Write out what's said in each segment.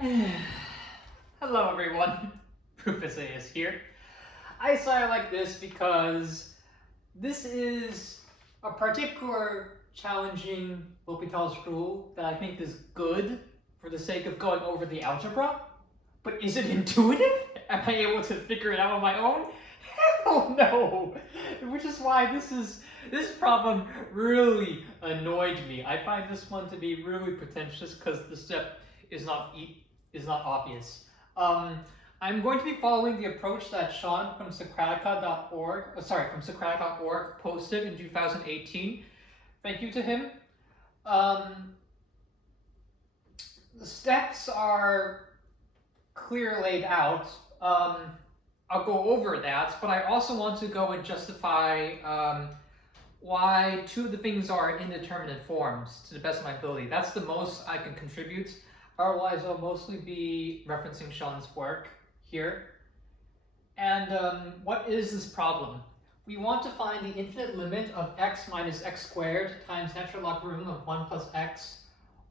Hello everyone, Pretentious here. I decided like this because this is a particular challenging L'Hopital's rule that I think is good for the sake of going over the algebra. But is it intuitive? Am I able to figure it out on my own? Hell no! Which is why this problem really annoyed me. I find this one to be really pretentious because the step is not obvious. I'm going to be following the approach that Sean from Socratica.org, from Socratica.org posted in 2018. Thank you to him. The steps are clear laid out. I'll go over that, but I also want to go and justify why two of the things are in indeterminate forms to the best of my ability. That's the most I can contribute. Otherwise, I'll mostly be referencing Sean's work here. And what is this problem? We want to find the infinite limit of x minus x squared times natural logarithm of 1 plus x,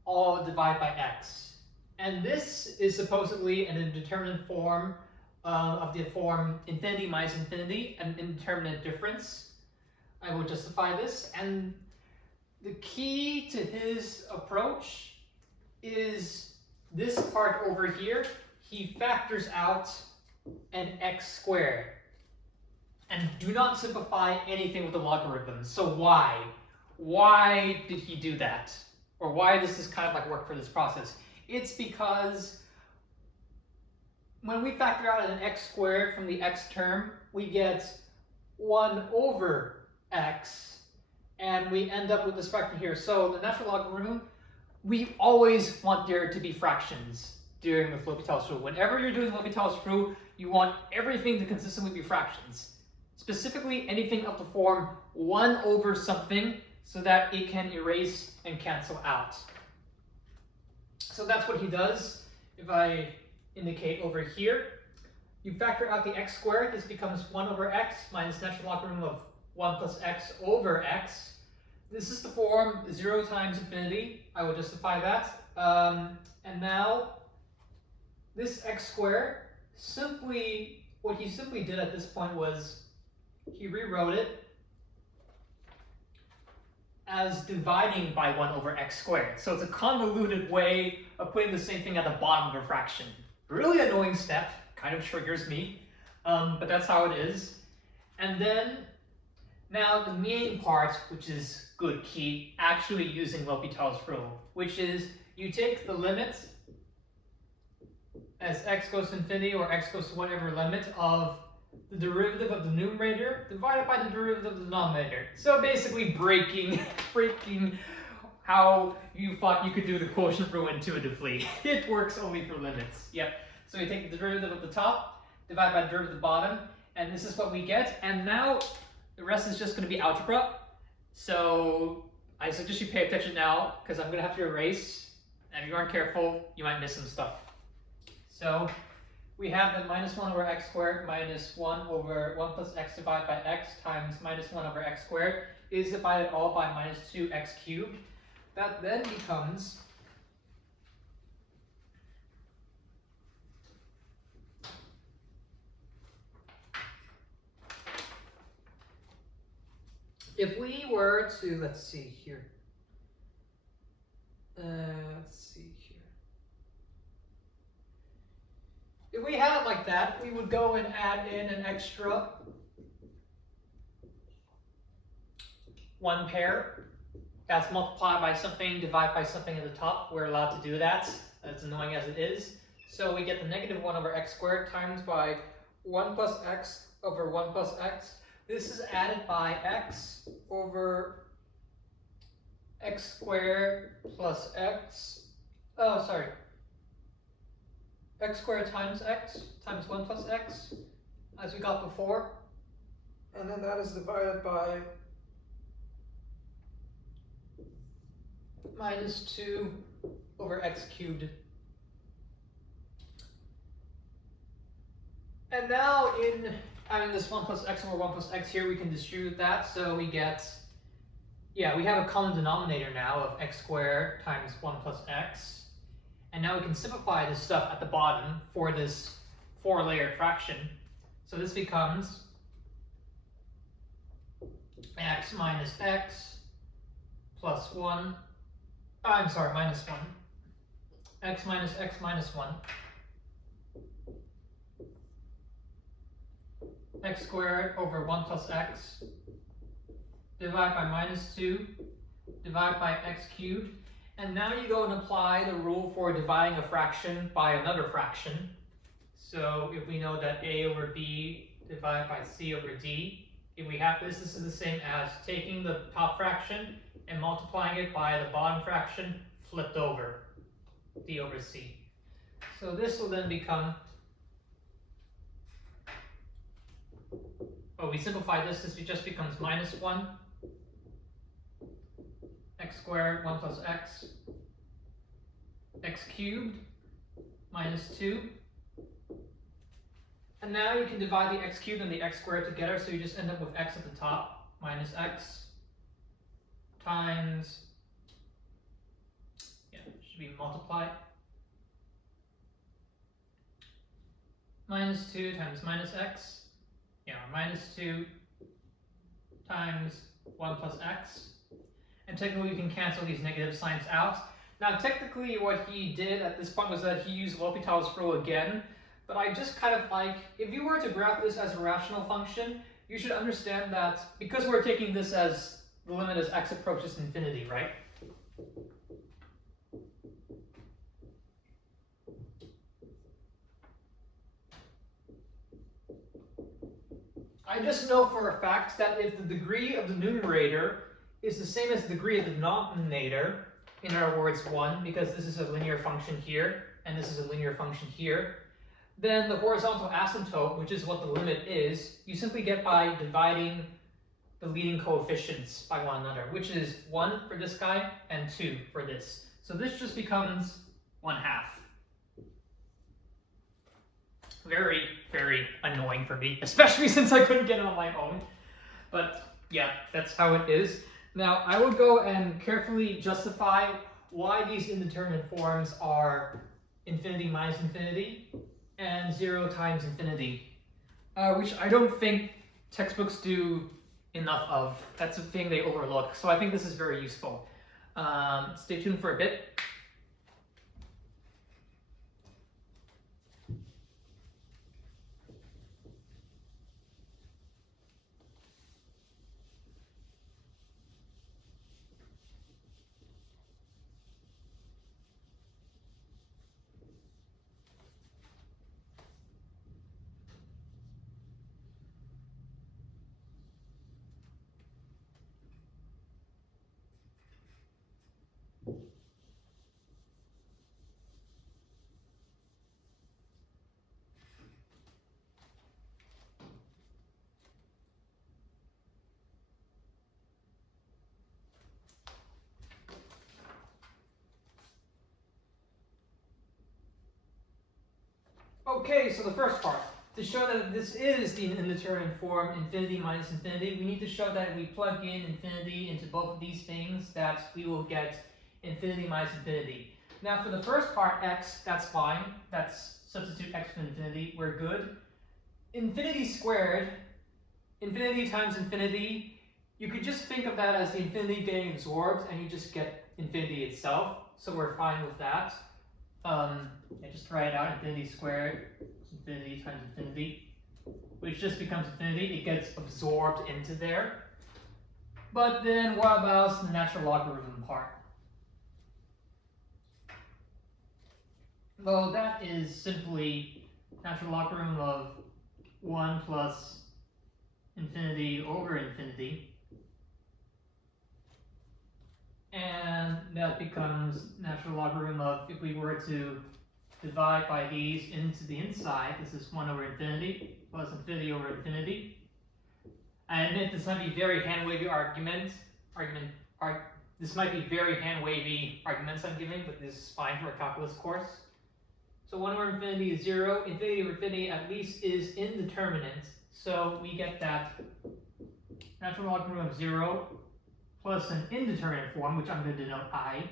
all divided by x. And this is supposedly an indeterminate form of the form infinity minus infinity, an indeterminate difference. I will justify this. And the key to his approach is this part over here. He factors out an x squared. And do not simplify anything with the logarithm. So why? Why did he do that? Or why does this kind of like work for this process? It's because when we factor out an x squared from the x term, we get 1 over x, and we end up with this fraction here. So the natural logarithm, we always want there to be fractions during the L'Hopital's rule. Whenever you're doing L'Hopital's rule, you want everything to consistently be fractions. Specifically, anything of the form 1 over something, so that it can erase and cancel out. So that's what he does. If I indicate over here, you factor out the x squared, this becomes 1 over x minus natural logarithm of 1 plus x over x. This is the form 0 times infinity. I will justify that. And now, this x squared, what he simply did at this point was he rewrote it as dividing by 1 over x squared. So it's a convoluted way of putting the same thing at the bottom of a fraction. Really annoying step, kind of triggers me, but that's how it is. And then, now the main part, which is good key, actually using L'Hopital's rule, which is you take the limit as x goes to infinity or x goes to whatever limit of the derivative of the numerator divided by the derivative of the denominator. So basically breaking how you thought you could do the quotient rule intuitively. It works only for limits. Yep. So you take the derivative of the top, divide by the derivative of the bottom, and this is what we get. And now the rest is just going to be algebra. So I suggest you pay attention now, because I'm going to have to erase. And if you aren't careful, you might miss some stuff. So we have that minus 1 over x squared minus 1 over 1 plus x divided by x times minus 1 over x squared is divided all by minus 2x cubed. That then becomes if we were to, let's see here. If we had it like that, we would go and add in an extra 1 pair. That's multiplied by something, divided by something at the top. We're allowed to do that, as annoying as it is. So we get the negative 1 over x squared times by 1 plus x over 1 plus x. This is added by x over x squared plus x. Oh, sorry. X squared times x times 1 plus x, as we got before. And then that is divided by minus 2 over x cubed. And now in having this 1 plus x over 1 plus x here, we can distribute that. So we get, we have a common denominator now of x squared times 1 plus x. And now we can simplify this stuff at the bottom for this 4-layered fraction. So this becomes x minus x plus 1. I'm sorry, minus 1. X minus 1. X squared over 1 plus x. Divide by minus 2. Divide by x cubed. And now you go and apply the rule for dividing a fraction by another fraction. So if we know that a over b divided by c over d, if we have this, this is the same as taking the top fraction and multiplying it by the bottom fraction flipped over, d over c. So this will then become, oh, we simplify this, this just becomes minus 1, x squared, 1 plus x, x cubed, minus 2. And now you can divide the x cubed and the x squared together, so you just end up with x at the top, minus x, times, yeah, it should be multiplied, minus 2 times minus x, yeah, minus 2 times 1 plus x. And technically, you can cancel these negative signs out. Now, technically, what he did at this point was that he used L'Hopital's rule again. But I just kind of like, if you were to graph this as a rational function, you should understand that because we're taking this as the limit as x approaches infinity, right? I just know for a fact that if the degree of the numerator is the same as the degree of the denominator, in other words 1, because this is a linear function here, and this is a linear function here, then the horizontal asymptote, which is what the limit is, you simply get by dividing the leading coefficients by one another, which is 1 for this guy and 2 for this. So this just becomes 1/2. Very, very annoying for me, especially since I couldn't get it on my own. But yeah, that's how it is. Now, I will go and carefully justify why these indeterminate forms are infinity minus infinity and 0 times infinity, which I don't think textbooks do enough of. That's a thing they overlook. So I think this is very useful. Stay tuned for a bit. Okay, so the first part. To show that this is the indeterminate form, infinity minus infinity, we need to show that if we plug in infinity into both of these things, that we will get infinity minus infinity. Now for the first part, x, that's fine. That's substitute x for infinity, we're good. Infinity squared, infinity times infinity, you could just think of that as the infinity getting absorbed and you just get infinity itself, so we're fine with that. I just write out infinity squared, infinity times infinity, which just becomes infinity. It gets absorbed into there. But then what about the natural logarithm part? Well, that is simply natural logarithm of 1 plus infinity over infinity. And that becomes natural logarithm of, if we were to divide by these into the inside, this is 1 over infinity plus infinity over infinity. I admit this might be very hand-wavy this might be very hand-wavy arguments I'm giving, but this is fine for a calculus course. So 1 over infinity is 0, infinity over infinity at least is indeterminate, so we get that natural logarithm of 0 plus an indeterminate form, which I'm going to denote I,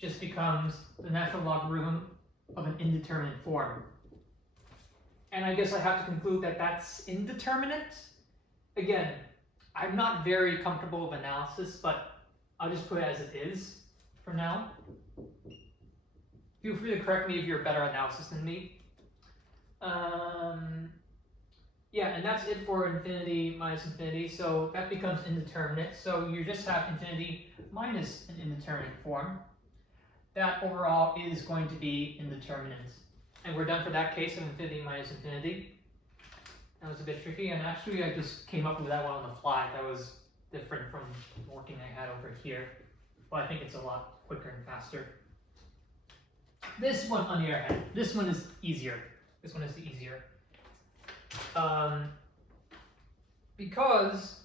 just becomes the natural logarithm of an indeterminate form. And I guess I have to conclude that that's indeterminate. Again, I'm not very comfortable with analysis, but I'll just put it as it is for now. Feel free to correct me if you're a better analysis than me. Yeah, and that's it for infinity minus infinity, so that becomes indeterminate. So you just have infinity minus an indeterminate form. That overall is going to be indeterminate. And we're done for that case of infinity minus infinity. That was a bit tricky, and actually I just came up with that one on the fly. That was different from the working I had over here. But I think it's a lot quicker and faster. This one, on the other hand, this one is easier. This one is the easier. Because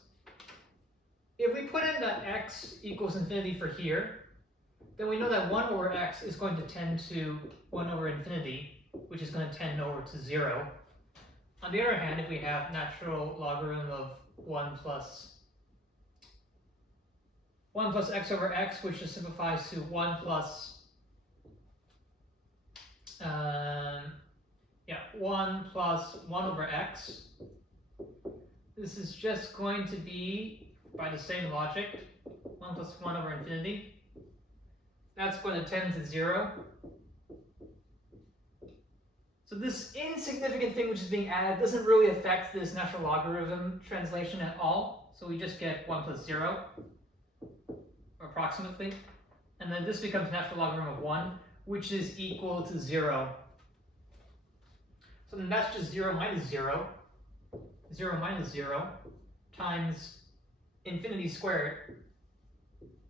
if we put in that x equals infinity for here, then we know that 1 over x is going to tend to 1 over infinity, which is going to tend over to 0. On the other hand, if we have natural logarithm of 1 plus x over x, which just simplifies to 1 plus 1 plus 1 over x. This is just going to be, by the same logic, 1 plus 1 over infinity. That's going to tend to 0. So this insignificant thing which is being added doesn't really affect this natural logarithm translation at all. So we just get 1 plus 0, approximately. And then this becomes natural logarithm of 1, which is equal to 0. So then that's just 0 minus 0. 0 minus 0 times infinity squared,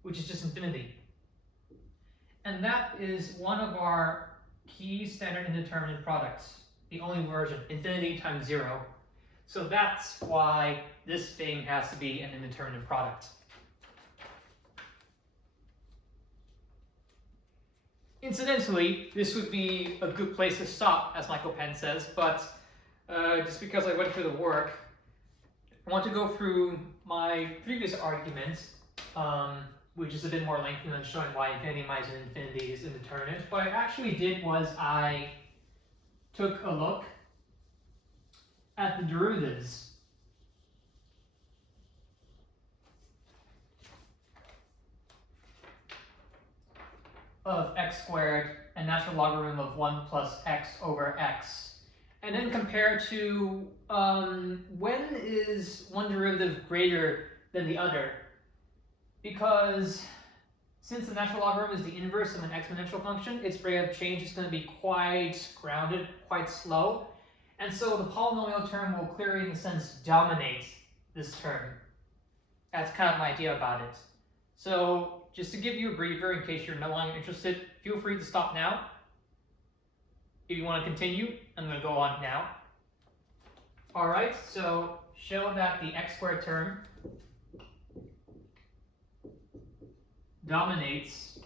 which is just infinity. And that is one of our key standard indeterminate products, the only version, infinity times 0. So that's why this thing has to be an indeterminate product. Incidentally, this would be a good place to stop, as Michael Penn says, but just because I went through the work, I want to go through my previous argument, which is a bit more lengthy than showing why infinity minus infinity is indeterminate. What I actually did was I took a look at the derivatives of x squared and natural logarithm of 1 plus x over x, and then compare to when is one derivative greater than the other. Because since the natural logarithm is the inverse of an exponential function, its rate of change is going to be quite grounded, quite slow. And so the polynomial term will clearly, in a sense, dominate this term. That's kind of my idea about it. So just to give you a briefer, in case you're no longer interested, feel free to stop now. If you want to continue, I'm going to go on now. All right, so show that the x squared term dominates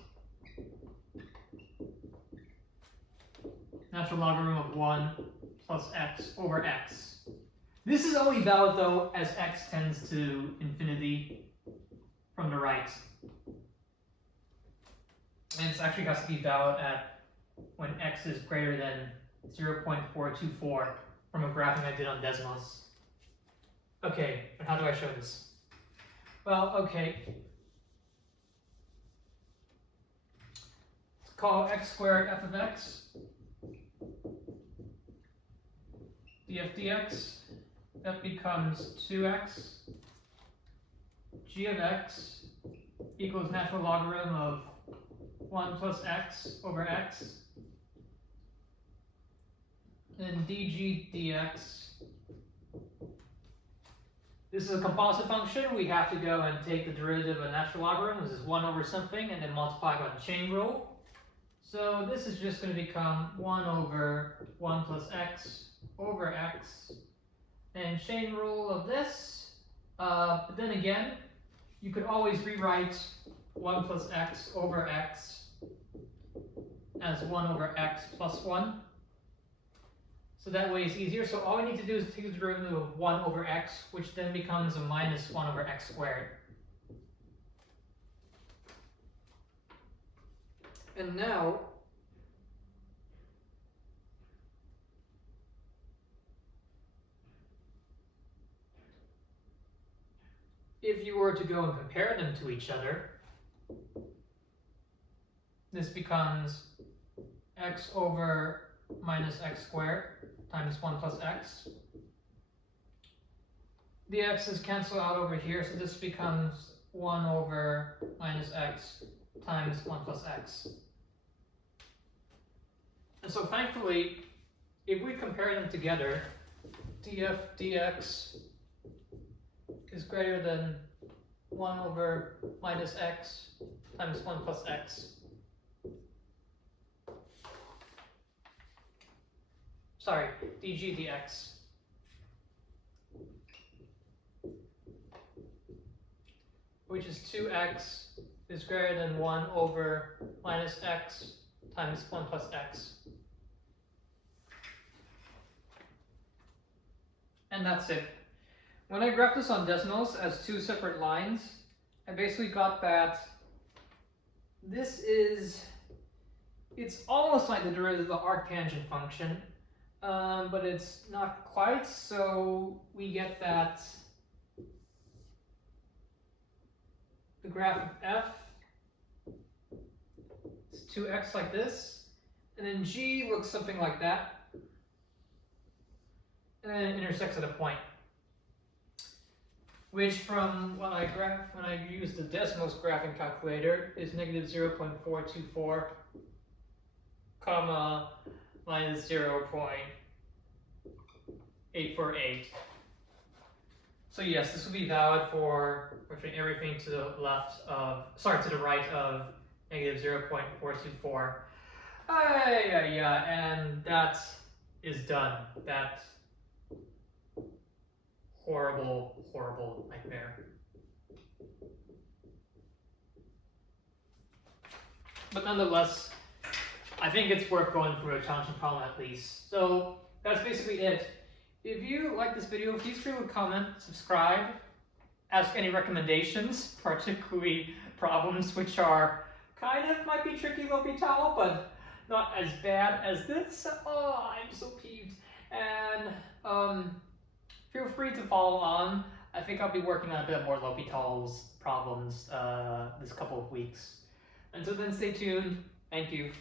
natural logarithm of 1 plus x over x. This is only valid, though, as x tends to infinity from the right. And this actually has to be valid at when x is greater than 0.424 from a graphing I did on Desmos. Okay, but how do I show this? Well, okay. Let's call x squared f of x df dx. That becomes 2x g of x equals natural logarithm of 1 plus x over x. Then dg dx. This is a composite function. We have to go and take the derivative of a natural logarithm. This is 1 over something, and then multiply by the chain rule. So this is just going to become 1 over 1 plus x over x. And chain rule of this. But then again, you could always rewrite 1 plus x over x as 1 over x plus 1. So that way it's easier. So all we need to do is take the derivative of 1 over x, which then becomes a minus 1 over x squared. And now, if you were to go and compare them to each other, this becomes x over minus x squared times 1 plus x. The x's cancel out over here, so this becomes 1 over minus x times 1 plus x. And so thankfully, if we compare them together, df dx is greater than 1 over minus x times 1 plus x. Sorry, dg dx. Which is 2x is greater than 1 over minus x times 1 plus x. And that's it. When I graphed this on decimals as two separate lines, I basically got that this is, it's almost like the derivative of the arctangent function, but it's not quite, so we get that the graph of f is 2x like this, and then g looks something like that, and then it intersects at a point, which from when I use the decimals graphing calculator is negative 0.424, comma, minus 0.848. So yes, this will be valid for everything to the left of, to the right of negative 0.424. And that is done. That horrible, horrible nightmare. But nonetheless, I think it's worth going through a challenging problem at least. So that's basically it. If you like this video, please feel free to comment, subscribe, ask any recommendations, particularly problems which are kind of might be tricky L'Hopital, but not as bad as this. Oh, I'm so peeved. And feel free to follow on. I think I'll be working on a bit more L'Hopital's problems this couple of weeks. Until then, stay tuned. Thank you.